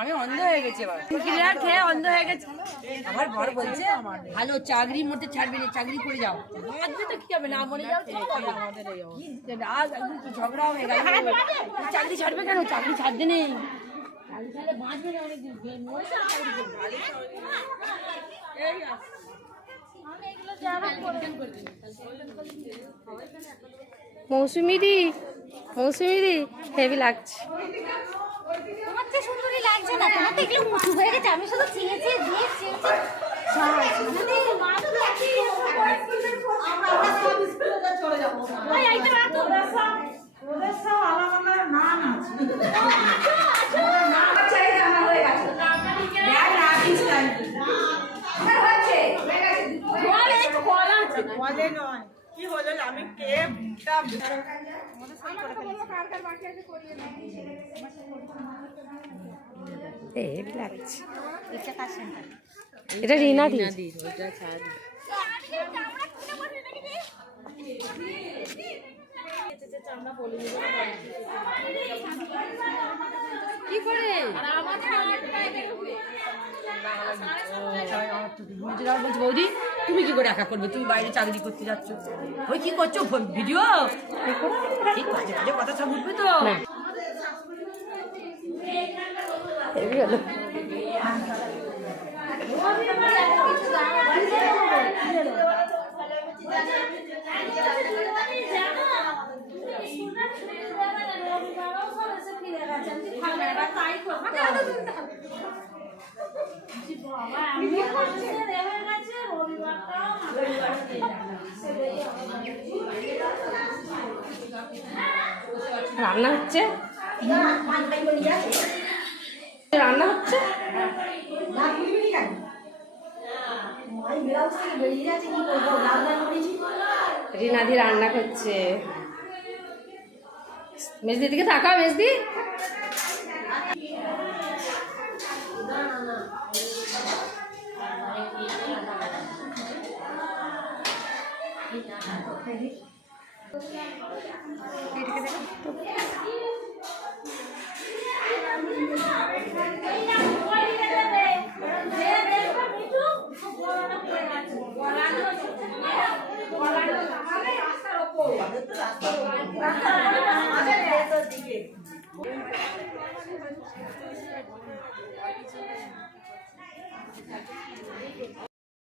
আমি অন্ধ হয়ে গেছি এবার, ক্লিয়ার খেয়ে অন্ধ হয়ে গেছি। আমার বর বলছে ভালো চাকরির মধ্যে ছাড়বে না, চাকরি করে যাও। আজকে তো কি হবে না মনে যাও, আজ একদিন ঝগড়া হয়ে গেল, চাকরি ছাড়বে কেন? চাকরি ছাড়তে নেই, চাকরি ছাড়লে বাঁচবে না অনেকদিন। মৌসুমি দি হেভি লাগছে। তোমার চেয়ে সুন্দরী লাগছে না, তোমার তো এগুলো মুঠু হয়ে গেছে। আমি শুধু চেয়েছি কি হলো আমি কে হেভি লাগছে। এটা রিনা দি। কি করে বৌদি তুমি কি করে একা করবে? তুমি বাইরে চাকরি করতে যাচ্ছ, ওই কি করছো ভিডিও? ঠিক কাজে কাজে কথা সব উঠবে তো। রান্না হচ্ছে, রান্না হচ্ছে। রিনাদি রান্না করছে। মেজদি দিকে তাকাও, মেজদি।